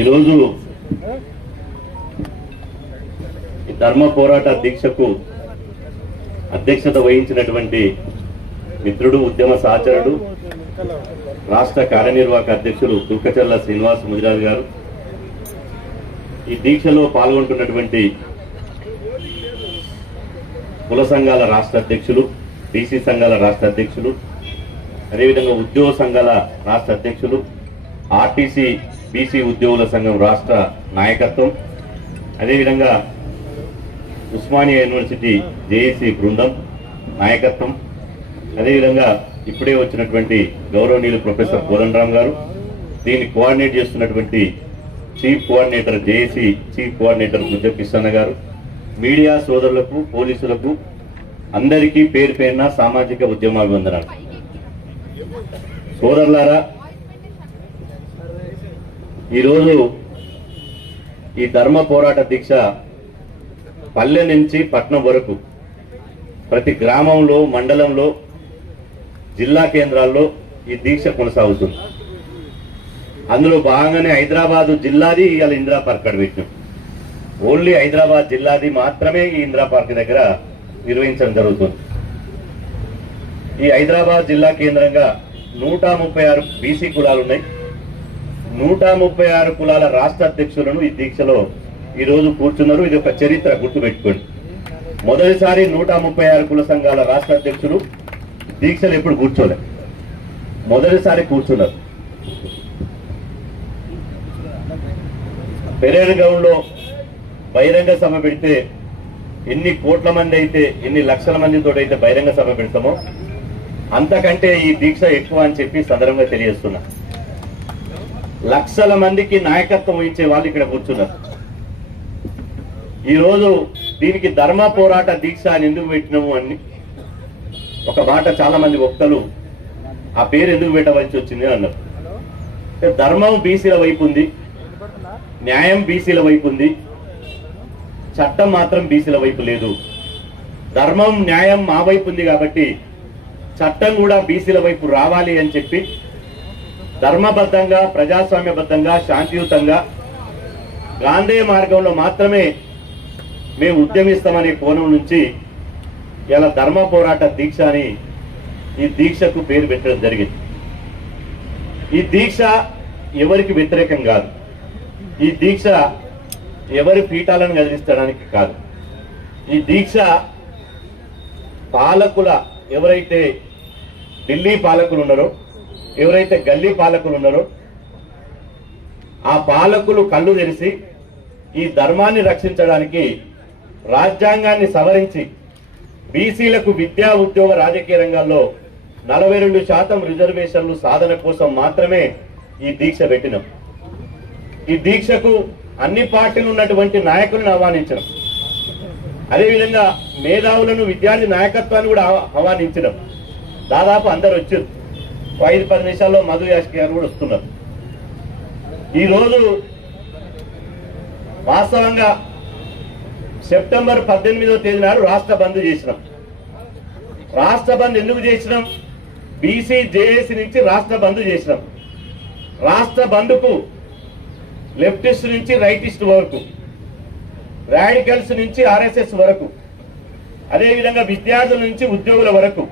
ఈరోజు ఈ ధర్మ పోరాట దీక్షకు అధ్యక్షత వహించినటువంటి మిత్రుడు ఉద్యమ సహచరుడు రాష్ట్ర కార్యనిర్వాహక అధ్యక్షులు తుక్కచర్ల శ్రీనివాస్ ముదిరాజు గారు. ఈ దీక్షలో పాల్గొంటున్నటువంటి కుల సంఘాల రాష్ట్ర అధ్యక్షులు బీసీ సంఘాల రాష్ట్ర అధ్యక్షులు అదేవిధంగా ఉద్యోగ సంఘాల రాష్ట్ర అధ్యక్షులు ఆర్టీసీ బీసీ ఉద్యోగుల సంఘం రాష్ట్ర నాయకత్వం. అదేవిధంగా ఉస్మానియా యూనివర్సిటీ జేఏసీ బృందం నాయకత్వం. అదేవిధంగా ఇప్పుడే వచ్చినటువంటి గౌరవనీయులు ప్రొఫెసర్ కోదండరామ్ గారు దీన్ని కోఆర్డినేట్ చేస్తున్నటువంటి chief coordinator JAC chief coordinator Gujja Kishanna గారు మీడియా సోదరులకు పోలీసులకు అందరికీ పేరు పేరున సామాజిక ఉద్యమాభివందనాలు. సోదరులారా ఈరోజు ఈ ధర్మ పోరాట దీక్ష పల్లె నుంచి పట్నం వరకు ప్రతి గ్రామంలో మండలంలో జిల్లా కేంద్రాల్లో ఈ దీక్ష కొనసాగుతుంది. అందులో భాగంగానే హైదరాబాదు జిల్లాది ఇవాళ ఇందిరా పార్క్ పెట్టినాం. ఓన్లీ హైదరాబాద్ జిల్లాది మాత్రమే ఈ ఇందిరా పార్క్ దగ్గర నిర్వహించడం జరుగుతుంది. ఈ హైదరాబాద్ జిల్లా కేంద్రంగా నూట ముప్పై ఆరు బీసీ కులాలు ఉన్నాయి నూట ముప్పై ఆరు కులాల రాష్ట్ర అధ్యక్షులను ఈ దీక్షలో ఈ రోజు కూర్చున్నారు. ఇది ఒక చరిత్ర గుర్తుపెట్టుకోండి. మొదటిసారి నూట ముప్పై ఆరు కుల సంఘాల రాష్ట్ర అధ్యక్షులు దీక్షలు ఎప్పుడు కూర్చోలే. మొదటిసారి కూర్చున్నారు. పెరేడ్ గ్రౌండ్లో బహిరంగ సభ పెడితే ఎన్ని కోట్ల మంది అయితే ఎన్ని లక్షల మందితో అయితే బహిరంగ సభ పెడతామో అంతకంటే ఈ దీక్ష ఎక్కువ అని చెప్పి సందర్భంగా తెలియజేస్తున్నా. లక్షల మందికి నాయకత్వం వహించే వాళ్ళు ఇక్కడ కూర్చున్నారు. ఈ రోజు దీనికి ధర్మ పోరాట దీక్ష అని ఎందుకు పెట్టినాము అని ఒక మాట చాలా మంది వక్తలు ఆ పేరు ఎందుకు పెట్టవలసి వచ్చింది అన్నారు. ధర్మం బీసీల వైపు ఉంది న్యాయం బీసీల వైపు ఉంది చట్టం మాత్రం బీసీల వైపు లేదు. ధర్మం న్యాయం మా వైపు ఉంది కాబట్టి చట్టం కూడా బీసీల వైపు రావాలి అని చెప్పి ధర్మబద్ధంగా ప్రజాస్వామ్యబద్ధంగా శాంతియుతంగా గాంధీ మార్గంలో మాత్రమే మేము ఉద్యమిస్తామనే కోణం నుంచి ఇలా ధర్మ పోరాట దీక్ష అని ఈ దీక్షకు పేరు పెట్టడం జరిగింది. ఈ దీక్ష ఎవరికి వ్యతిరేకం కాదు. ఈ దీక్ష ఎవరి పీఠాలను కదిలించడానికి కాదు. ఈ దీక్ష పాలకుల ఎవరైతే ఢిల్లీ పాలకులు ఉన్నారో ఎవరైతే గల్లీ పాలకులు ఉన్నారో ఆ పాలకులు కళ్ళు తెరిచి ఈ ధర్మాన్ని రక్షించడానికి రాజ్యాంగాన్ని సవరించి బీసీలకు విద్యా ఉద్యోగ రాజకీయ రంగాల్లో నలభై రెండు శాతం రిజర్వేషన్లు సాధన కోసం మాత్రమే ఈ దీక్ష పెట్టినాం. ఈ దీక్షకు అన్ని పార్టీలు ఉన్నటువంటి నాయకులను ఆహ్వానించడం అదేవిధంగా మేధావులను విద్యార్థి నాయకత్వాన్ని కూడా ఆహ్వానించడం దాదాపు అందరు వచ్చారు ఐదు పది నిమిషాల్లో మధు యాష్కి గారు కూడా వస్తున్నారు. ఈ రోజు వాస్తవంగా సెప్టెంబర్ పద్దెనిమిదో తేదీ నాడు రాష్ట్ర బంద్ చేసినాం. రాష్ట్ర బంద్ ఎందుకు చేసినాం? బీసీ జేఏసీ నుంచి రాష్ట్ర బంద్ చేసినాం. రాష్ట్ర బంద్కు లెఫ్టిస్ట్ నుంచి రైటిస్ట్ వరకు రాడికల్స్ నుంచి ఆర్ఎస్ఎస్ వరకు అదేవిధంగా విద్యార్థుల నుంచి ఉద్యోగుల వరకు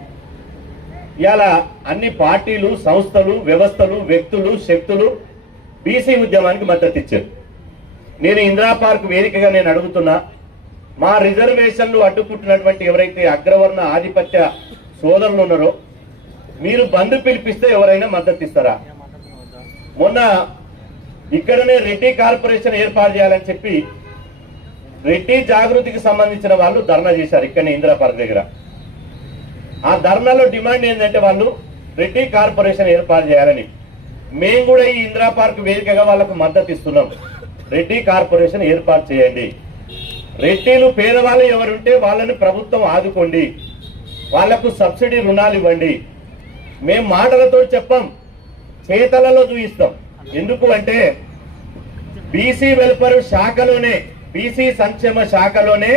ఇలా అన్ని పార్టీలు సంస్థలు వ్యవస్థలు వ్యక్తులు శక్తులు బీసీ ఉద్యమానికి మద్దతు ఇచ్చారు. నేను ఇందిరా పార్క్ వేదికగా నేను అడుగుతున్నా మా రిజర్వేషన్లు అడ్డుకుంటున్నటువంటి ఎవరైతే అగ్రవర్ణ ఆధిపత్య సోదరులు ఉన్నారో మీరు బంధు పిలిపిస్తే ఎవరైనా మద్దతు ఇస్తారా? మొన్న ఇక్కడనే రెడ్డి కార్పొరేషన్ ఏర్పాటు చేయాలని చెప్పి రెడ్డి జాగృతికి సంబంధించిన వాళ్ళు ధర్నా చేశారు ఇక్కడనే ఇందిరా పార్క్ దగ్గర. ఆ ధర్నాలో డిమాండ్ ఏంటంటే వాళ్ళు రెడ్డి కార్పొరేషన్ ఏర్పాటు చేయాలని. మేము కూడా ఈ ఇందిరా పార్క్ వేదికగా వాళ్ళకు మద్దతు ఇస్తున్నాం. రెడ్డి కార్పొరేషన్ ఏర్పాటు చేయండి. రెడ్డిలు పేదవాళ్ళు ఎవరుంటే వాళ్ళని ప్రభుత్వం ఆదుకోండి. వాళ్ళకు సబ్సిడీ రుణాలు ఇవ్వండి. మేము మాటలతో చెప్పాం చేతలలో చూపిస్తాం ఎందుకు అంటే బీసీ వెల్ఫేర్ శాఖలోనే బీసీ సంక్షేమ శాఖలోనే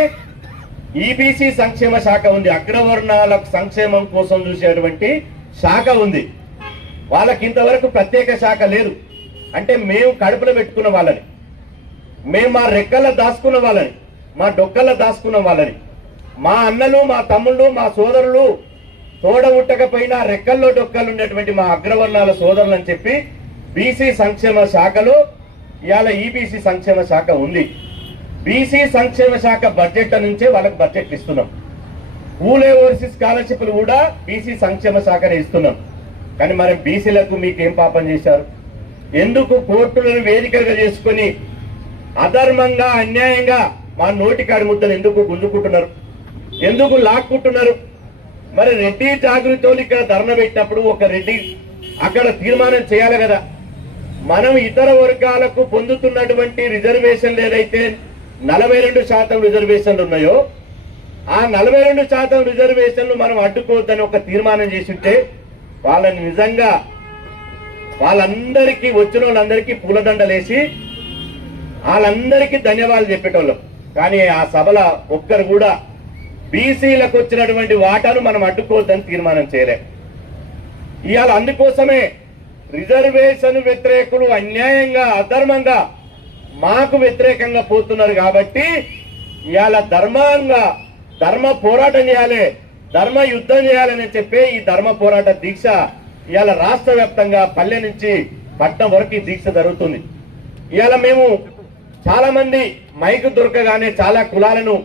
ఈబీసీ సంక్షేమ శాఖ ఉంది. అగ్రవర్ణాల సంక్షేమం కోసం చూసేటువంటి శాఖ ఉంది. వాళ్ళకి ఇంతవరకు ప్రత్యేక శాఖ లేదు. అంటే మేము కడుపులో పెట్టుకున్న వాళ్ళని. మేము మా రెక్కల్లో దాచుకున్న వాళ్ళని. మా డొక్కల్లో దాచుకున్న వాళ్ళని. మా అన్నలు మా తమ్ముళ్ళు మా సోదరులు తోడ ఉట్టకపోయినా రెక్కల్లో డొక్కలు ఉన్నటువంటి మా అగ్రవర్ణాల సోదరులు అని చెప్పి బీసీ సంక్షేమ శాఖలో ఇవాళ ఈబీసీ సంక్షేమ శాఖ ఉంది. బీసీ సంక్షేమ శాఖ బడ్జెట్ నుంచే వాళ్ళకి బడ్జెట్ ఇస్తున్నాం. ఊలే ఓవర్సీస్ స్కాలర్షిప్లు కూడా బీసీ సంక్షేమ శాఖనే ఇస్తున్నాం. కానీ మరి బీసీలకు మీకేం పాపం చేశారు? ఎందుకు కోర్టులను వేదికగా చేసుకొని అధర్మంగా అన్యాయంగా మా నోటికాడి ముద్దలు ఎందుకు గుంజుకుంటున్నారు? ఎందుకు లాక్కుంటున్నారు? మరి రెడ్డి జాగృతోలు ఇక్కడ ధర్న పెట్టినప్పుడు ఒక రెడ్డి అక్కడ తీర్మానం చేయాలి కదా. మనం ఇతర వర్గాలకు పొందుతున్నటువంటి రిజర్వేషన్లు ఏదైతే నలభై రెండు శాతం రిజర్వేషన్లు ఉన్నాయో ఆ నలభై రెండు శాతం రిజర్వేషన్లు మనం అడ్డుకోవద్దని ఒక తీర్మానం చేసింటే వాళ్ళని నిజంగా వాళ్ళందరికీ వచ్చిన వాళ్ళందరికీ పూలదండలేసి వాళ్ళందరికీ ధన్యవాదాలు చెప్పేటోళ్ళం. కానీ ఆ సభల ఒక్కరు కూడా బీసీలకు వచ్చినటువంటి వాటాను మనం అడ్డుకోవద్దని తీర్మానం చేయలేం. ఇవాళ అందుకోసమే రిజర్వేషన్ వ్యతిరేకులు అన్యాయంగా అధర్మంగా మాకు వ్యతిరేకంగా పోతున్నారు కాబట్టి ఇవాళ ధర్మంగా ధర్మ పోరాటం చేయాలి ధర్మ యుద్ధం చేయాలని చెప్పే ఈ ధర్మ పోరాట దీక్ష ఇవాళ రాష్ట్ర వ్యాప్తంగా పల్లె నుంచి పట్టణం వరకు ఈ దీక్ష జరుగుతుంది. ఇవాళ మేము చాలా మంది మైక్ దొరకగానే చాలా కులాలను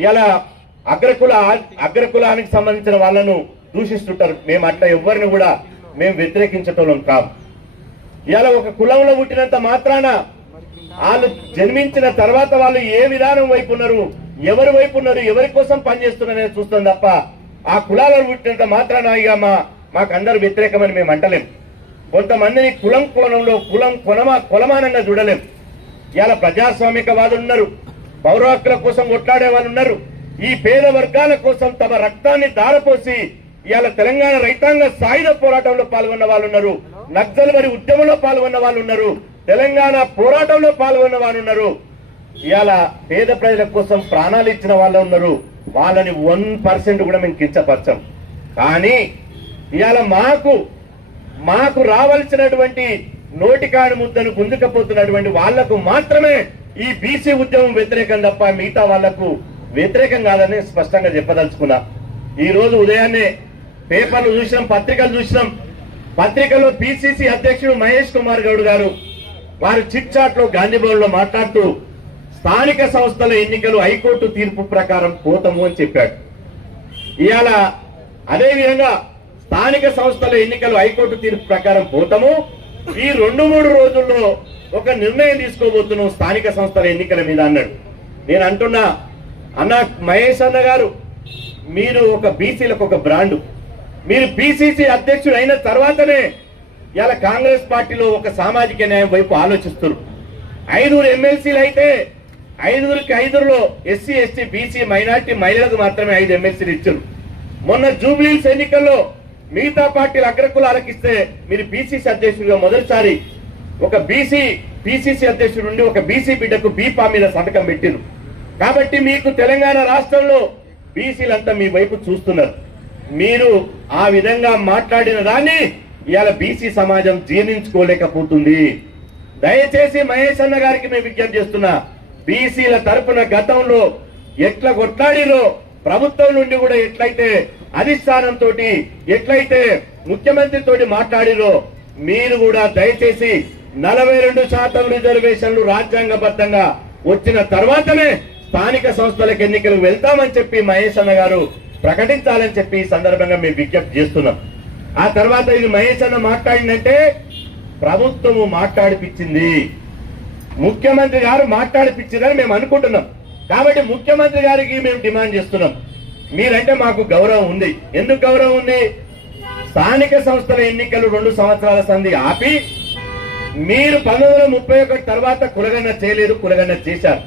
ఇవాళ అగ్రకుల అగ్రకులానికి సంబంధించిన వాళ్ళను దూషిస్తుంటారు. మేము అట్లా ఎవరిని కూడా మేము వ్యతిరేకించటం కాదు ఇవాళ ఒక కులంలో పుట్టినంత మాత్రాన వాళ్ళు జన్మించిన తర్వాత వాళ్ళు ఏ విధానం వైపు ఉన్నారు ఎవరి వైపు ఉన్నారు ఎవరి కోసం పనిచేస్తున్నారని చూస్తాం తప్ప ఆ కులాలను పుట్టినంత మాత్రాన ఇక మా మాకు అందరు వ్యతిరేకమని మేము అంటలేం. కొంతమందిని కులం కోణంలో కులం కొలమా కొలమానంగా చూడలేం. ఇవాళ ప్రజాస్వామికవాదులు ఉన్నారు పౌర హక్కుల కోసం కొట్లాడే వాళ్ళు ఉన్నారు ఈ పేద వర్గాల కోసం తమ రక్తాన్ని దారపోసి ఇవాళ తెలంగాణ రైతాంగ సాయుధ పోరాటంలో పాల్గొన్న వాళ్ళు ఉన్నారు నక్సల్ మరి ఉద్యమంలో పాల్గొన్న వాళ్ళు ఉన్నారు తెలంగాణ పోరాటంలో పాల్గొన్న వాళ్ళు ఉన్నారు ఇవాళ పేద ప్రజల కోసం ప్రాణాలు ఇచ్చిన వాళ్ళు ఉన్నారు. వాళ్ళని వన్ పర్సెంట్ కూడా మేము కించపరచం. కానీ ఇవాళ మాకు మాకు రావాల్సినటువంటి నోటికాడు ముద్దను గుంజుకపోతున్నటువంటి వాళ్ళకు మాత్రమే ఈ బీసీ ఉద్యమం వ్యతిరేకం తప్ప మిగతా వాళ్ళకు వ్యతిరేకం కాదని స్పష్టంగా చెప్పదలుచుకున్నా. ఈ రోజు ఉదయాన్నే పేపర్లు చూసినాం పత్రికలు చూసినాం. పత్రికలో పిసిసి అధ్యక్షుడు మహేష్ కుమార్ గౌడ్ గారు వారు చిట్ చాట్లో గాంధీ భవన్లో మాట్లాడుతూ స్థానిక సంస్థల ఎన్నికలు హైకోర్టు తీర్పు ప్రకారం పోతాము అని చెప్పాడు. ఇవాళ అదేవిధంగా స్థానిక సంస్థల ఎన్నికలు హైకోర్టు తీర్పు ప్రకారం పోతాము. ఈ రెండు మూడు రోజుల్లో ఒక నిర్ణయం తీసుకోబోతున్నాం స్థానిక సంస్థల ఎన్నికల మీద అన్నాడు. నేను అంటున్నా అన్న మహేష్ అన్న గారు మీరు ఒక బీసీలకు ఒక బ్రాండు. మీరు బీసీసీ అధ్యక్షుడు అయిన తర్వాతనే ఇలా కాంగ్రెస్ పార్టీలో ఒక సామాజిక న్యాయం వైపు ఆలోచిస్తున్నారు. ఐదుగురు ఎమ్మెల్సీలు అయితే ఐదుగురికి ఐదుగురులో ఎస్సీ ఎస్టీ బీసీ మైనార్టీ మహిళలకు మాత్రమే ఐదు ఎమ్మెల్సీలు ఇచ్చారు. మొన్న జూబ్లీస్ ఎన్నికల్లో మిగతా పార్టీలు అగ్రకులాలకు ఇస్తే మీరు బీసీసీ అధ్యక్షుడిగా మొదటిసారి ఒక బీసీ పిసిసి అధ్యక్షుడు నుండి ఒక బీసీ బిడ్డకు బీపా మీద సంతకం పెట్టిను కాబట్టి మీకు తెలంగాణ రాష్ట్రంలో బీసీలంతా మీ వైపు చూస్తున్నారు. మీరు ఆ విధంగా మాట్లాడిన దాన్ని ఇవాళ బీసీ సమాజం జీర్ణించుకోలేకపోతుంది. దయచేసి మహేష్ అన్న గారికి మేము విజ్ఞప్తి చేస్తున్నా బీసీల తరపున గతంలో ఎట్లా కొట్లాడిరో ప్రభుత్వం నుండి కూడా ఎట్లయితే అధిష్టానంతో ఎట్లయితే ముఖ్యమంత్రి తోటి మాట్లాడిరో మీరు కూడా దయచేసి నలభై రెండు శాతం రిజర్వేషన్లు రాజ్యాంగబద్ధంగా వచ్చిన తర్వాతనే స్థానిక సంస్థలకు ఎన్నికలు వెళ్తామని చెప్పి మహేష్ అన్న గారు ప్రకటించాలని చెప్పి ఈ సందర్భంగా మేము విజ్ఞప్తి చేస్తున్నాం. ఆ తర్వాత ఇది మహేష్ అన్న మాట్లాడిందంటే ప్రభుత్వము మాట్లాడిపించింది ముఖ్యమంత్రి గారు మాట్లాడిపించిందని మేము అనుకుంటున్నాం. కాబట్టి ముఖ్యమంత్రి గారికి మేము డిమాండ్ చేస్తున్నాం. మీరంటే మాకు గౌరవం ఉంది. ఎందుకు గౌరవం ఉంది? స్థానిక సంస్థల ఎన్నికలు రెండు సంవత్సరాల సంధి ఆపి మీరు పంతొమ్మిది వందల ముప్పై ఒకటి తర్వాత కులగన్న చేయలేదు కులగన్న చేశారు.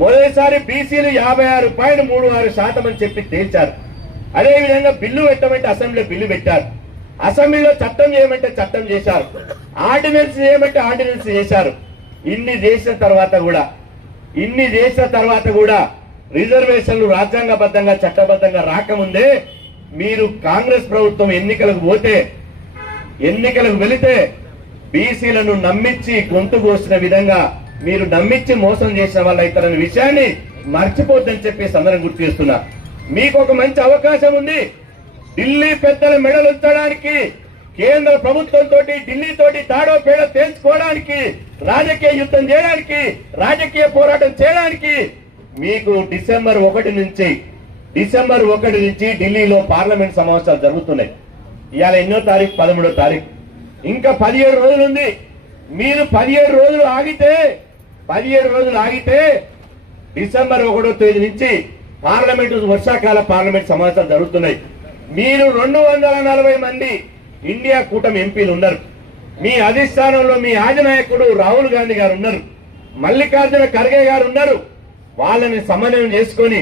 మొదటిసారి బీసీలు యాభై ఆరు పాయింట్ మూడు ఆరు శాతం అని చెప్పి తేల్చారు. అదేవిధంగా బిల్లు పెట్టమంటే అసెంబ్లీ బిల్లు పెట్టారు. అసెంబ్లీలో చట్టం చేయమంటే చట్టం చేశారు. ఆర్డినెన్స్ చేయమంటే ఆర్డినెన్స్ చేశారు. ఇన్ని చేసిన తర్వాత కూడా ఇన్ని చేసిన తర్వాత కూడా రిజర్వేషన్లు రాజ్యాంగబద్ధంగా చట్టబద్ధంగా రాకముందే మీరు కాంగ్రెస్ ప్రభుత్వం ఎన్నికలకు పోతే ఎన్నికలకు వెళితే బీసీలను నమ్మించి గొంతు కోసిన విధంగా మీరు నమ్మించి మోసం చేసిన వాళ్ళు అవుతారనే విషయాన్ని మర్చిపోద్దని చెప్పేసి అందరం గుర్తు చేస్తున్నా. మీకు ఒక మంచి అవకాశం ఉంది. ఢిల్లీ పెద్దల మెడలు ఉంచడానికి కేంద్ర ప్రభుత్వంతో ఢిల్లీ తోటి తాడో పేడ తేల్చుకోవడానికి రాజకీయ యుద్ధం చేయడానికి రాజకీయ పోరాటం చేయడానికి మీకు డిసెంబర్ ఒకటి నుంచి డిసెంబర్ ఒకటి నుంచి ఢిల్లీలో పార్లమెంట్ సమావేశాలు జరుగుతున్నాయి. ఇవాళ ఎన్నో తారీఖు? పదమూడో తారీఖు. ఇంకా పదిహేడు రోజులు ఉంది. మీరు పదిహేడు రోజులు ఆగితే పదిహేడు రోజులు ఆగితే డిసెంబర్ ఒకటో తేదీ నుంచి పార్లమెంటు వర్షాకాల పార్లమెంట్ సమావేశాలు జరుగుతున్నాయి. మీరు రెండు వందల నలభై మంది ఇండియా కూటమి ఎంపీలు ఉన్నారు. మీ అధిష్టానంలో మీ ఆదినాయకుడు రాహుల్ గాంధీ గారు ఉన్నారు. మల్లికార్జున ఖర్గే గారు ఉన్నారు. వాళ్ళని సమన్వయం చేసుకొని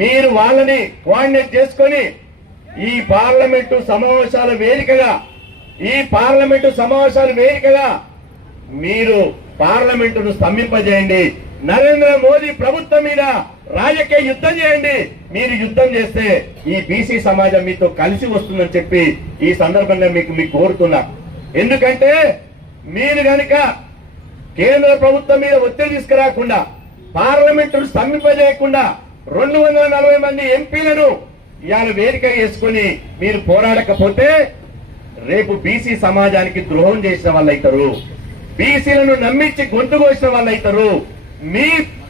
మీరు వాళ్ళని కోఆర్డినేట్ చేసుకొని ఈ పార్లమెంటు సమావేశాల వేదికగా ఈ పార్లమెంటు సమావేశాల వేదికగా మీరు పార్లమెంటును స్తంభింపజేయండి. నరేంద్ర మోదీ ప్రభుత్వం మీద రాజకీయ యుద్ధం చేయండి. మీరు యుద్ధం చేస్తే ఈ బీసీ సమాజం మీతో కలిసి వస్తుందని చెప్పి ఈ సందర్భంగా మీకు మీకు కోరుతున్నా. ఎందుకంటే మీరు కనుక కేంద్ర ప్రభుత్వం మీద ఒత్తిడి తీసుకురాకుండా పార్లమెంటును స్తంభింపజేయకుండా రెండు వందల నలభై మంది ఎంపీలను ఇవాళ వేదిక చేసుకుని మీరు పోరాడకపోతే రేపు బీసీ సమాజానికి ద్రోహం చేసిన వాళ్ళు అవుతారు బీసీలను నమ్మించి గొంతు కోసిన వాళ్ళు అవుతారు మీ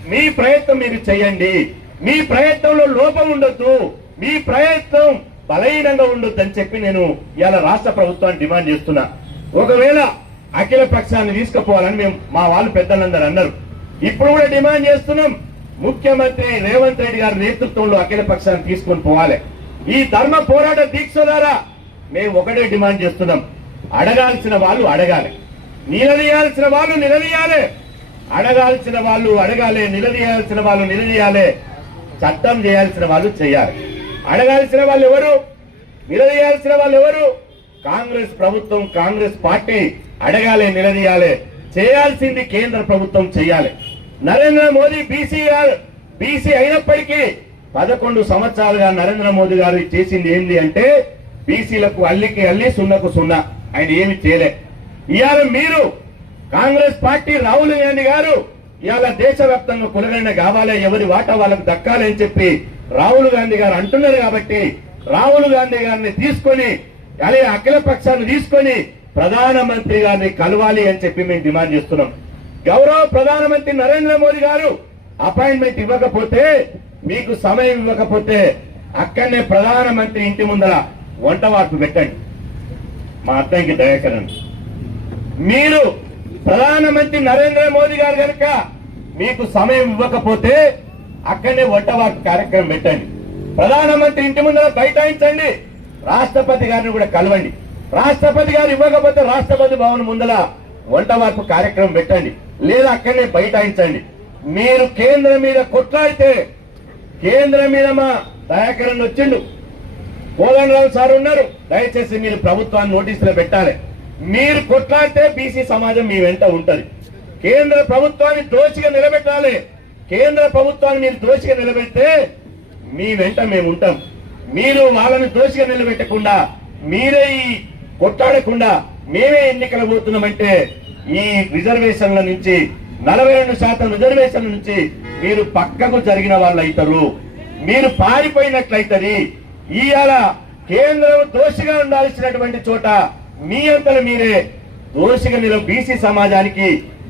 మీ ప్రయత్నం మీరు చేయండి. మీ ప్రయత్నంలో లోపం ఉండొద్దు. మీ ప్రయత్నం బలహీనంగా ఉండొద్దు అని చెప్పి నేను ఇవాళ రాష్ట్ర ప్రభుత్వాన్ని డిమాండ్ చేస్తున్నా. ఒకవేళ అఖిల పక్షాన్ని తీసుకుపోవాలని మేము మా వాళ్ళు పెద్దలందరూ అన్నారు. ఇప్పుడు కూడా డిమాండ్ చేస్తున్నాం. ముఖ్యమంత్రి రేవంత్ రెడ్డి గారి నేతృత్వంలో అఖిల పక్షాన్ని తీసుకొని పోవాలి. ఈ ధర్మ పోరాట దీక్ష ద్వారా మేము ఒకటే డిమాండ్ చేస్తున్నాం. అడగాల్సిన వాళ్ళు అడగాలి. నిలదీయాల్సిన వాళ్ళు నిలదీయాలి. అడగాల్సిన వాళ్ళు అడగాలి నిలదీయాల్సిన వాళ్ళు నిలదీయాలి చట్టం చేయాల్సిన వాళ్ళు చేయాలి. అడగాల్సిన వాళ్ళు ఎవరు? నిలదీయాల్సిన వాళ్ళు ఎవరు? కాంగ్రెస్ ప్రభుత్వం కాంగ్రెస్ పార్టీ అడగాలి నిలదీయాలి. చేయాల్సింది కేంద్ర ప్రభుత్వం చేయాలి. నరేంద్ర మోదీ బీసీ బీసీ అయినప్పటికీ పదకొండు సంవత్సరాలుగా నరేంద్ర మోదీ గారు చేసింది ఏంది అంటే బీసీలకు అల్లికి అల్లి సున్నకు సున్నా. ఆయన ఏమి చేయలే. ఇవాళ మీరు కాంగ్రెస్ పార్టీ రాహుల్ గాంధీ గారు ఇవాళ దేశవ్యాప్తంగా కులగైన కావాలి ఎవరి వాటా వాళ్ళకు దక్కాలి అని చెప్పి రాహుల్ గాంధీ గారు అంటున్నారు కాబట్టి రాహుల్ గాంధీ గారిని తీసుకొని అలాగే అఖిల పక్షాన్ని తీసుకొని ప్రధానమంత్రి గారిని కలవాలి అని చెప్పి మేము డిమాండ్ చేస్తున్నాం. గౌరవ ప్రధానమంత్రి నరేంద్ర మోదీ గారు అపాయింట్మెంట్ ఇవ్వకపోతే మీకు సమయం ఇవ్వకపోతే అక్కడనే ప్రధానమంత్రి ఇంటి ముందర వంట వార్పు పెట్టండి. మా అత్తయ్యకి దయాకరణ మీరు ప్రధానమంత్రి నరేంద్ర మోదీ గారు కనుక మీకు సమయం ఇవ్వకపోతే అక్కడనే వంటవార్పు కార్యక్రమం పెట్టండి. ప్రధానమంత్రి ఇంటి ముందర బైఠాయించండి. రాష్ట్రపతి గారిని కూడా కలవండి. రాష్ట్రపతి గారు ఇవ్వకపోతే రాష్ట్రపతి భవన్ ముందర వంటవార్పు కార్యక్రమం పెట్టండి. లేదా అక్కడనే బైఠాయించండి. మీరు కేంద్రం మీద కుట్రాయితే కేంద్రం మీద మా దయాకరణ వచ్చిండు. కోదండరావు సార్ ఉన్నారు. దయచేసి మీరు ప్రభుత్వాన్ని నోటీసులో పెట్టాలి. మీరు కొట్లాడితే బీసీ సమాజం మీ వెంట ఉంటది. కేంద్ర ప్రభుత్వాన్ని దోషిగా నిలబెట్టాలి. కేంద్ర ప్రభుత్వాన్ని మీరు దోషిగా నిలబెడితే మీ వెంట మేము ఉంటాం. మీరు వాళ్ళని దోషిగా నిలబెట్టకుండా మీరే ఈ కొట్లాడకుండా మేమే ఎన్నికలు పోతున్నామంటే ఈ రిజర్వేషన్ల నుంచి నలభై రెండు శాతం రిజర్వేషన్ నుంచి మీరు పక్కకు జరిగిన వాళ్ళు అవుతారు మీరు పారిపోయినట్లయితది ఇవాళ కేంద్రం దోషిగా ఉండాల్సినటువంటి చోట మీ అంతలు మీరే దోషిగా నిల బీసీ సమాజానికి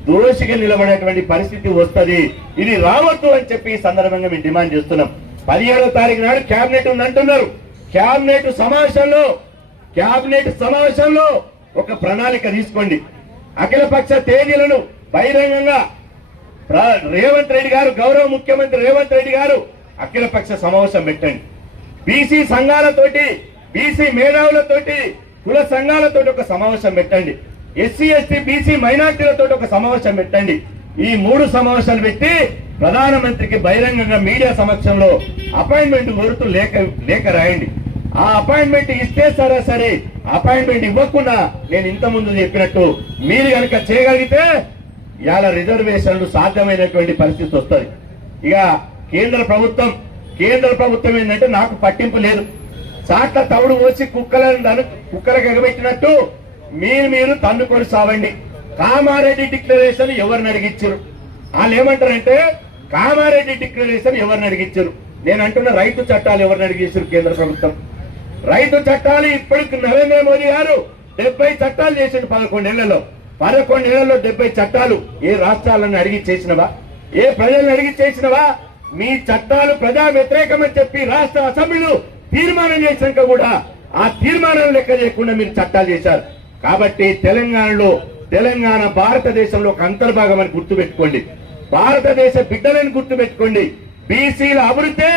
దోషిగా నిలబడేటువంటి పరిస్థితి వస్తుంది. ఇది రావద్దు అని చెప్పి ఈ సందర్భంగా మేము డిమాండ్ చేస్తున్నాం. పదిహేడో తారీఖు నాడు కేబినెట్ ఉంది అంటున్నారు కేబినెట్ సమావేశంలో కేబినెట్ సమావేశంలో ఒక ప్రణాళిక తీసుకోండి. అఖిలపక్ష తేదీలను బహిరంగంగా రేవంత్ రెడ్డి గారు గౌరవ ముఖ్యమంత్రి రేవంత్ రెడ్డి గారు అఖిలపక్ష సమావేశం పెట్టండి. బీసీ సంఘాలతోటి బీసీ మేధావులతోటి కుల సంఘాలతోటి ఒక సమావేశం పెట్టండి. ఎస్సీ ఎస్టీ బీసీ మైనార్టీలతో ఒక సమావేశం పెట్టండి. ఈ మూడు సమావేశాలు పెట్టి ప్రధానమంత్రికి బహిరంగంగా మీడియా సమక్షంలో అపాయింట్మెంట్ కోరుతూ లేఖ లేఖ రాయండి. ఆ అపాయింట్మెంట్ ఇస్తే సరే సరే. అపాయింట్మెంట్ ఇవ్వకుండా నేను ఇంత ముందు చెప్పినట్టు మీరు కనుక చేయగలిగితే ఇవాళ రిజర్వేషన్లు సాధ్యమైనటువంటి పరిస్థితి వస్తుంది. ఇక కేంద్ర ప్రభుత్వం కేంద్ర ప్రభుత్వం ఏంటంటే నాకు పట్టింపు లేదు. చాట్ల తవుడు పోసి కుక్కలను కుక్కలకు ఎగబెట్టినట్టు మీరు మీరు తన్నుకొని సావండి. కామారెడ్డి డిక్లరేషన్ ఎవరిని అడిగించారు వాళ్ళు ఏమంటారంటే కామారెడ్డి డిక్లరేషన్ ఎవరిని అడిగిచ్చారు? నేను అంటున్న రైతు చట్టాలు ఎవరిని అడిగించారు కేంద్ర ప్రభుత్వం? రైతు చట్టాలు ఇప్పటికి నరేంద్ర మోదీ గారు డెబ్బై చట్టాలు చేసిండు పదకొండేళ్ళలో పదకొండేళ్ళలో డెబ్బై చట్టాలు ఏ రాష్ట్రాలను అడిగి చేసినవా ఏ ప్రజలను అడిగి చేసినవా మీ చట్టాలు ప్రజా వ్యతిరేకమని చెప్పి రాష్ట్ర అసెంబ్లీలు తీర్మానం చేశాక కూడా ఆ తీర్మానం లెక్క చేయకుండా మీరు చట్టాలు చేశారు. కాబట్టి తెలంగాణలో తెలంగాణ భారతదేశంలో ఒక అంతర్భాగం అని గుర్తుపెట్టుకోండి. భారతదేశ బిడ్డలను గుర్తుపెట్టుకోండి. బీసీల అభివృద్ధి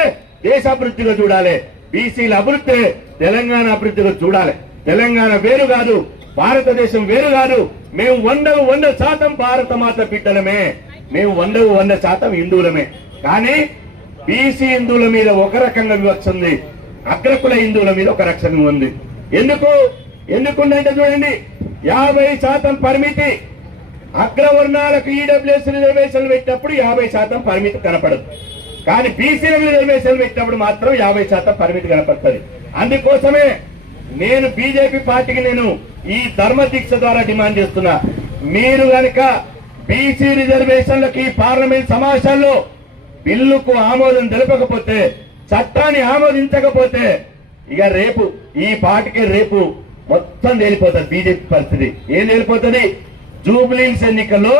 దేశాభివృద్ధిగా చూడాలి. బీసీల అభివృద్ధి తెలంగాణ అభివృద్ధిగా చూడాలి. తెలంగాణ వేరు కాదు భారతదేశం వేరు కాదు. మేము వందకు వంద శాతం భారత మాత బిడ్డలమే. మేము వందకు వంద శాతం హిందువులమే. కానీ బీసీ హిందువుల మీద ఒక రకంగా వివక్ష ఉంది. అగ్రకుల హిందువుల మీద ఒక రక్షణ ఉంది. ఎందుకు? ఎందుకుందంటే చూడండి యాభై శాతం పరిమితి అగ్రవర్ణాలకు ఈడబ్ల్యూఎస్ రిజర్వేషన్లు పెట్టినప్పుడు యాభై శాతం పరిమితి కనపడదు. కానీ బీసీలకు రిజర్వేషన్లు పెట్టినప్పుడు మాత్రం యాభై శాతం పరిమితి కనపడుతుంది. అందుకోసమే నేను బీజేపీ పార్టీకి నేను ఈ ధర్మ దీక్ష ద్వారా డిమాండ్ చేస్తున్నా. మీరు కనుక బీసీ రిజర్వేషన్లకి పార్లమెంట్ సమావేశాల్లో బిల్లుకు ఆమోదం తెలపకపోతే చట్టాన్ని ఆమోదించకపోతే ఇక రేపు ఈ పాటికి రేపు మొత్తం తేలిపోతుంది బీజేపీ పరిస్థితి. ఏం తేలిపోతుంది? జూబ్లీస్ ఎన్నికల్లో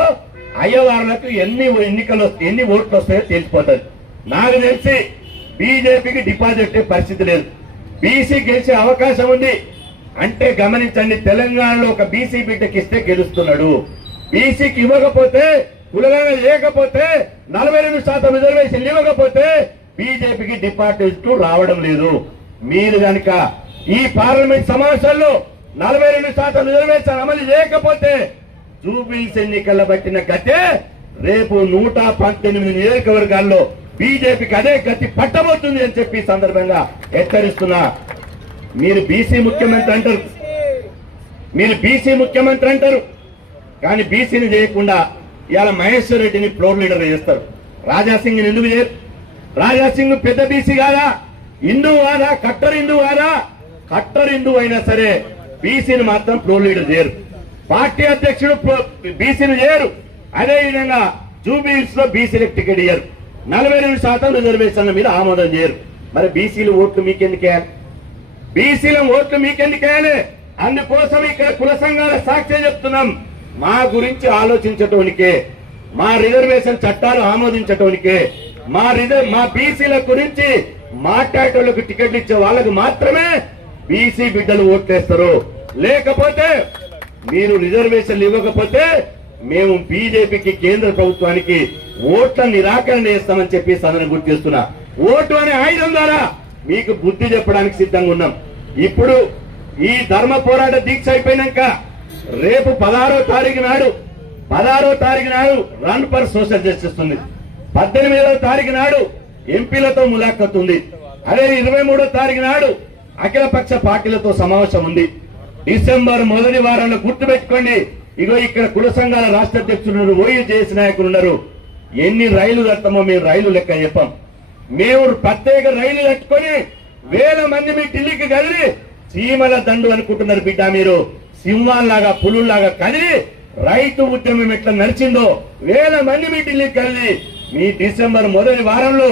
అయ్యవారులకు ఎన్ని ఎన్నికలు ఎన్ని ఓట్లు వస్తాయో తెలిసిపోతుంది నాకు తెలిసి బీజేపీకి డిపాజిట్ పరిస్థితి లేదు. బీసీ గెలిచే అవకాశం ఉంది. అంటే గమనించండి తెలంగాణలో ఒక బీసీ బిడ్డకి ఇస్తే గెలుస్తున్నాడు. బీసీకి ఇవ్వకపోతే కులగా లేకపోతే నలభై రెండు శాతం రిజర్వేషన్ ఇవ్వకపోతే బీజేపీకి డిపార్ట్మెంట్ రావడం లేదు. మీరు కనుక ఈ పార్లమెంట్ సమావేశాల్లో నలభై రెండు శాతం రిజర్వేషన్ అమలు చేయకపోతే జూబిల్స్ ఎన్నికల్లో పట్టిన గతే రేపు నూట పద్దెనిమిది నియోజకవర్గాల్లో బీజేపీకి అదే గతి పట్టబోతుంది అని చెప్పి సందర్భంగా హెచ్చరిస్తున్నా. మీరు బీసీ ముఖ్యమంత్రి అంటారు. మీరు బీసీ ముఖ్యమంత్రి అంటారు. కానీ బీసీని చేయకుండా ఇవాళ మహేశ్వర్ రెడ్డిని ఫ్లోర్ లీడర్ చేస్తారు. రాజాసింగ్ ఎందుకు చేయరు? రాజాసింగ్ పెద్ద బీసీ కాదా? హిందూ కాదా? కట్టర్ హిందూ కాదా? కట్టర్ హిందూ అయినా సరే బీసీని మాత్రం ప్రో లీడర్ చేయరు. పార్టీ అధ్యక్షుడు బీసీని చేయరు. అదే విధంగా జూబీల్స్లో బీసీలకు టికెట్ ఇయ్యరు. నలభై రెండు శాతం రిజర్వేషన్ల మీద ఆమోదం చేయరు. మరి బీసీలు ఓట్లు మీకెందుకే? బీసీల ఓట్లు మీకెందుకే అందుకోసం ఇక్కడ కుల సంఘాల సాక్ష్యం చెప్తున్నాం. మా గురించి ఆలోచించటోనికే మా రిజర్వేషన్ చట్టాలు ఆమోదించటోనికే మా రిజర్వ్ మా బీసీల గురించి మాట్లాడేటోళ్ళకు టికెట్లు ఇచ్చే వాళ్ళకు మాత్రమే బీసీ బిడ్డలు ఓట్లేస్తారు. లేకపోతే మీరు రిజర్వేషన్లు ఇవ్వకపోతే మేము బీజేపీకి కేంద్ర ప్రభుత్వానికి ఓట్ల నిరాకరణ చేస్తామని చెప్పి సదనం గుర్తు చేస్తున్నా. ఓటు అనే ఆయుధం ద్వారా మీకు బుద్ధి చెప్పడానికి సిద్ధంగా ఉన్నాం. ఇప్పుడు ఈ ధర్మ పోరాట దీక్ష అయిపోయినాక రేపు పదహారో తారీఖు నాడు పదహారో తారీఖు నాడు రన్ ఫర్ సోషల్ జస్టిస్ ఉంది. పద్దెనిమిదవ తారీఖు నాడు ఎంపీలతో ములాఖత్ ఉంది. అదే ఇరవై మూడో తారీఖు నాడు అఖిలపక్ష పార్టీలతో సమావేశం ఉంది. డిసెంబర్ మొదటి వారంలో గుర్తుపెట్టుకోండి ఇగో ఇక్కడ కుల సంఘాల రాష్ట్ర అధ్యక్షులు ఉన్నారు, ఓయూ నాయకులు ఉన్నారు. ఎన్ని రైలు కడతామో మేము రైలు లెక్క చెప్పాం. మేము ప్రత్యేక రైలు కట్టుకొని వేల మంది మీ ఢిల్లీకి కదిలి చీమల దండు అనుకుంటున్నారు బిడ్డ మీరు. సింహాల్లాగా పులుల్లాగా కదిలి రైతు ఉద్యమం ఎట్లా నడిచిందో వేల మంది మీ ఢిల్లీకి కదిలి మీ డిసెంబర్ మొదటి వారంలో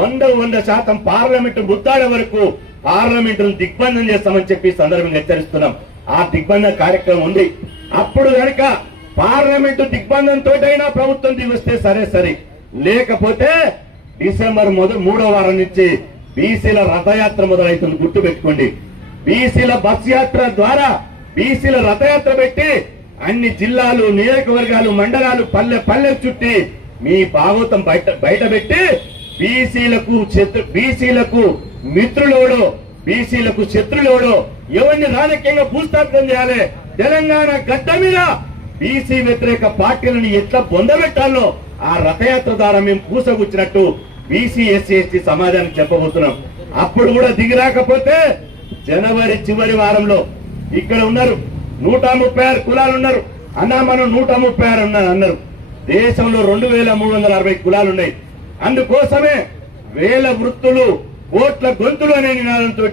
వంద వంద శాతం పార్లమెంటు ముద్దాడ వరకు పార్లమెంటు దిగ్బంధం చేస్తామని చెప్పి సందర్భంగా హెచ్చరిస్తున్నాం. ఆ దిగ్బంధ కార్యక్రమం ఉంది. అప్పుడు కనుక పార్లమెంటు దిగ్బంధం తోటైనా ప్రభుత్వం దిగొస్తే సరే సరే. లేకపోతే డిసెంబర్ మొదటి మూడో వారం నుంచి బీసీల రథయాత్ర మొదలవుతుంది గుర్తు పెట్టుకోండి బీసీల బస్ యాత్ర ద్వారా బీసీల రథయాత్ర పెట్టి అన్ని జిల్లాలు నియోజకవర్గాలు మండలాలు పల్లె పల్లె చుట్టి మీ భాగవతం బయట బయటపెట్టి బీసీలకు శత్రు బీసీలకు మిత్రులోడో బీసీలకు శత్రులోడో ఎవరిని రాజకీయంగా భూస్థాపితం చేయాలి? తెలంగాణ గడ్డ మీద బీసీ వ్యతిరేక పార్టీలను ఎట్లా పొందబెట్టాలో ఆ రథయాత్ర ద్వారా మేము పూసగుచ్చినట్టు బీసీ ఎస్సీ ఎస్టీ సమాజానికి చెప్పబోతున్నాం. అప్పుడు కూడా దిగి రాకపోతే జనవరి చివరి వారంలో ఇక్కడ ఉన్నారు. నూట ముప్పై ఆరు కులాలు ఉన్నారు. అన్నా మనం నూట ముప్పై ఆరు ఉన్నారు అన్నారు. దేశంలో రెండు వేల మూడు వందల అరవై కులాలు ఉన్నాయి అందుకోసమే వేల వృత్తులు కోట్ల గొంతులు అనే నినాదంతో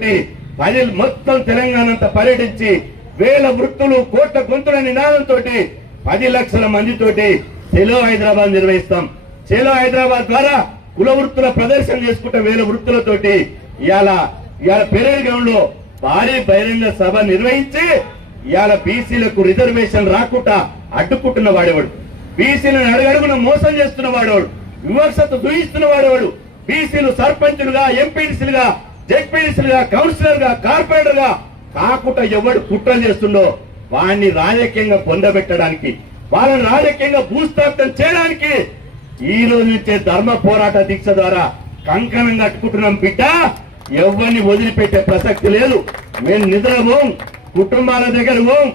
ప్రజలు మొత్తం తెలంగాణ అంతా పర్యటించి వేల వృత్తులు కోట్ల గొంతుల నినాదంతో పది లక్షల మందితోటి సెలో హైదరాబాద్ నిర్వహిస్తాం. సెలో హైదరాబాద్ ద్వారా కుల వృత్తుల ప్రదర్శన చేసుకుంటే వేల వృత్తులతోటి ఇవాళ ఇవాళ పెరేడ్ గ్రౌండ్లో భారీ బహిరంగ సభ నిర్వహించి ఇవాళ బీసీలకు రిజర్వేషన్ రాకుండా అడ్డుకుంటున్న వాడేవాడు. బీసీలను అడుగడుగున మోసం చేస్తున్న వాడేవాడు? విమర్శత దూయిస్తున్న వాడేవాడు? బీసీలు సర్పంచులుగా ఎంపీడీసీలుగా జెడ్పీడీసీలుగా కౌన్సిలర్గా కార్పొరేటర్గా కాకుండా ఎవడు కుట్రలు చేస్తుండో వాడిని రాజకీయంగా పొందబెట్టడానికి వాళ్ళని రాజకీయంగా భూస్థాపితం చేయడానికి ఈ రోజు నుంచే ధర్మ పోరాట దీక్ష ద్వారా కంకణం కట్టుకుంటున్నాం బిడ్డ. ఎవరిని వదిలిపెట్టే ప్రసక్తి లేదు. మేము నిద్రము కుటుంబాల దగ్గర పోం.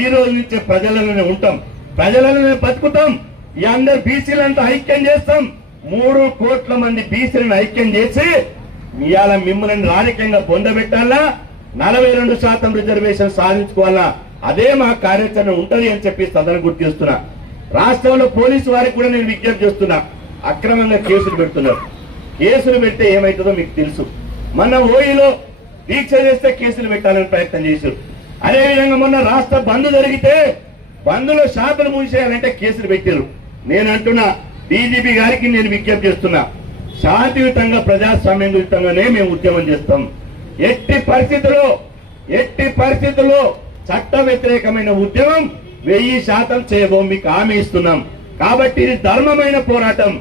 ఈ రోజు నుంచే ప్రజలలోనే ఉంటాం. ప్రజలను మేము బతుకుతాం. ఈ అందరు బీసీలంతా ఐక్యం చేస్తాం. మూడు కోట్ల మంది బీసీలను ఐక్యం చేసి ఇవాళ మిమ్మల్ని రాజకీయంగా పొందబెట్టాలా నలభై రెండు శాతం రిజర్వేషన్ సాధించుకోవాలా? అదే మా కార్యాచరణ ఉంటది అని చెప్పి సదన గుర్తు చేస్తున్నా. రాష్ట్రంలో పోలీసు వారికి కూడా నేను విజ్ఞప్తి చేస్తున్నా. అక్రమంగా కేసులు పెడుతున్నారు. కేసులు పెడితే ఏమవుతుందో మీకు తెలుసు. మొన్న ఓయిలో దీక్ష చేస్తే కేసులు పెట్టాలని ప్రయత్నం చేశారు. అదేవిధంగా మొన్న రాష్ట్ర బంద్ జరిగితే బంధులో షాపులు మూసేయాలంటే కేసులు పెట్టారు నేను అంటున్నా డీజీపీ గారికి నేను విజ్ఞప్తి చేస్తున్నా శాంతియుతంగా ప్రజాస్వామ్యయుతంగానే మేము ఉద్యమం చేస్తాం. ఎట్టి పరిస్థితుల్లో ఎట్టి పరిస్థితుల్లో చట్ట వ్యతిరేకమైన ఉద్యమం వెయ్యి శాతం చేయబో మీకు హామీ ఇస్తున్నాం. కాబట్టి ఇది ధర్మమైన పోరాటం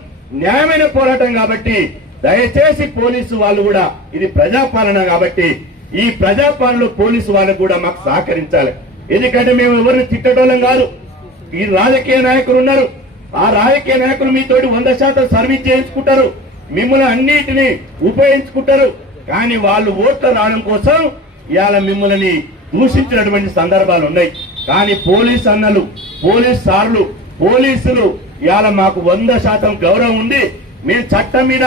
న్యాయమైన పోరాటం కాబట్టి దయచేసి పోలీసు వాళ్ళు కూడా ఇది ప్రజాపాలన కాబట్టి ఈ ప్రజాపాలనలో పోలీసు వాళ్ళు కూడా మాకు సహకరించాలి. ఎందుకంటే మేము ఎవరిని తిట్టటోళ్ళం కాదు. ఈ రాజకీయ నాయకులు ఉన్నారు. ఆ రాజకీయ నాయకులు మీతోటి వంద శాతం సర్వీస్ చేయించుకుంటారు. మిమ్మల్ని అన్నిటిని ఉపయోగించుకుంటారు. కానీ వాళ్ళు ఓట్లు రావడం కోసం ఇవాళ మిమ్మల్ని దూషించినటువంటి సందర్భాలు ఉన్నాయి. కానీ పోలీస్ అన్నలు పోలీస్ సార్లు పోలీసులు ఇవాళ మాకు వంద శాతం గౌరవం ఉంది. మేము చట్టం మీద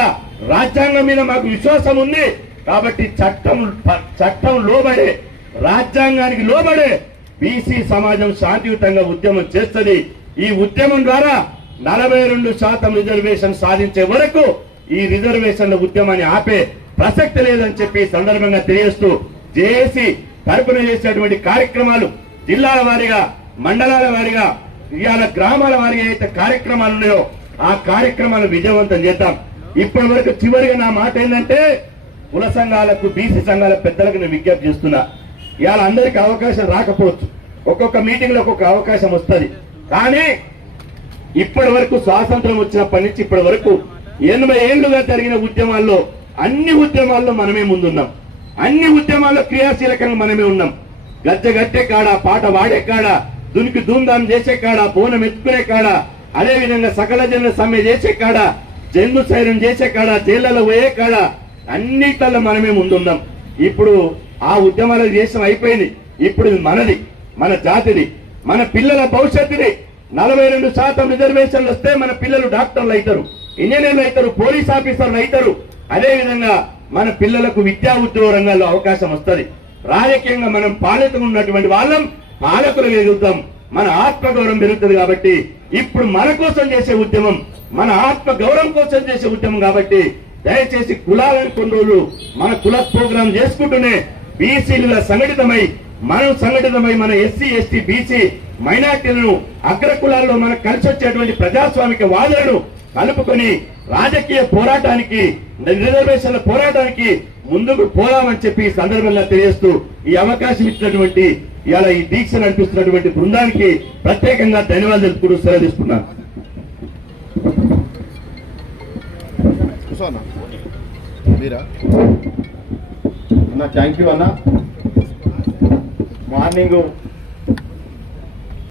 రాజ్యాంగం మీద మాకు విశ్వాసం ఉంది. కాబట్టి చట్టం చట్టం లోబడే రాజ్యాంగానికి లోబడే బీసీ సమాజం శాంతియుతంగా ఉద్యమం చేస్తుంది. ఈ ఉద్యమం ద్వారా నలభై రెండు శాతం రిజర్వేషన్ సాధించే వరకు ఈ రిజర్వేషన్ల ఉద్యమాన్ని ఆపే ప్రసక్తి లేదని చెప్పి సందర్భంగా తెలియజేస్తూ జేఏసీ తరపున చేసేటువంటి కార్యక్రమాలు జిల్లాల వారీగా మండలాల వారీగా ఇవాళ గ్రామాల వారీగా అయితే కార్యక్రమాలు ఉన్నాయో ఆ కార్యక్రమాలు విజయవంతం చేద్దాం. ఇప్పటి వరకు చివరిగా నా మాట ఏంటంటే కుల సంఘాలకు బీసీ సంఘాల పెద్దలకు నేను విజ్ఞప్తి చేస్తున్నా. ఇవాళ అందరికి అవకాశం రాకపోవచ్చు. ఒక్కొక్క మీటింగ్లో ఒక్కొక్క అవకాశం వస్తుంది. కానీ ఇప్పటి వరకు స్వాతంత్రం వచ్చినప్పటి నుంచి ఇప్పటి వరకు ఎనభై ఏళ్ళుగా జరిగిన ఉద్యమాల్లో అన్ని ఉద్యమాల్లో మనమే ముందున్నాం. అన్ని ఉద్యమాల్లో క్రియాశీలకంగా మనమే ఉన్నాం. గద్దె కాడ పాట వాడే కాడ దునికి ధూమ్ధాం చేసే కాడ బోనం ఎత్తుకునే కాడ అదే విధంగా సకల జన సమ్మె చేసే కాడ జంగు సైరం చేసే కాడ జైళ్ళలో పోయే కాడ అన్నిట్లలో మనమే ముందున్నాం. ఇప్పుడు ఆ ఉద్యమాల దేశం అయిపోయింది. ఇప్పుడు ఇది మనది మన జాతిది మన పిల్లల భవిష్యత్తుది. నలభై రెండు శాతం రిజర్వేషన్లు వస్తే మన పిల్లలు డాక్టర్లు అవుతారు ఇంజనీర్లు అవుతారు పోలీస్ ఆఫీసర్లు అవుతారు అదేవిధంగా మన పిల్లలకు విద్యా ఉద్యోగ రంగాల్లో అవకాశం వస్తుంది. రాజకీయంగా మనం పాలితం ఉన్నటువంటి వాళ్ళం పాలకులు ఎదుగుతాం. మన ఆత్మగౌరవం పెరుగుతుంది కాబట్టి ఇప్పుడు మన కోసం చేసే ఉద్యమం మన ఆత్మ గౌరవం కోసం చేసే ఉద్యమం కాబట్టి దయచేసి కులాలను కొన్ని రోజులు మన కుల ప్రోగ్రాం చేసుకుంటూనే బీసీలు సంఘటితమై మనం సంఘటితమై మన ఎస్సీ ఎస్టీ బీసీ మైనార్టీలను అగ్రకులాల్లో మనకు కలిసి వచ్చేటువంటి ప్రజాస్వామిక వాదులను కలుపుకొని రాజకీయ పోరాటానికి రిజర్వేషన్ల పోరాటానికి ముందుకు పోదామని చెప్పి ఈ సందర్భంగా తెలియజేస్తూ ఈ అవకాశం ఇచ్చినటువంటి ఇలా ఈ దీక్ష నడిపిస్తున్నటువంటి బృందానికి ప్రత్యేకంగా ధన్యవాదాలు తెలుపుతూ సెలవిస్తున్నాను మీరా? అన్న థ్యాంక్ యూ అన్న. మార్నింగ్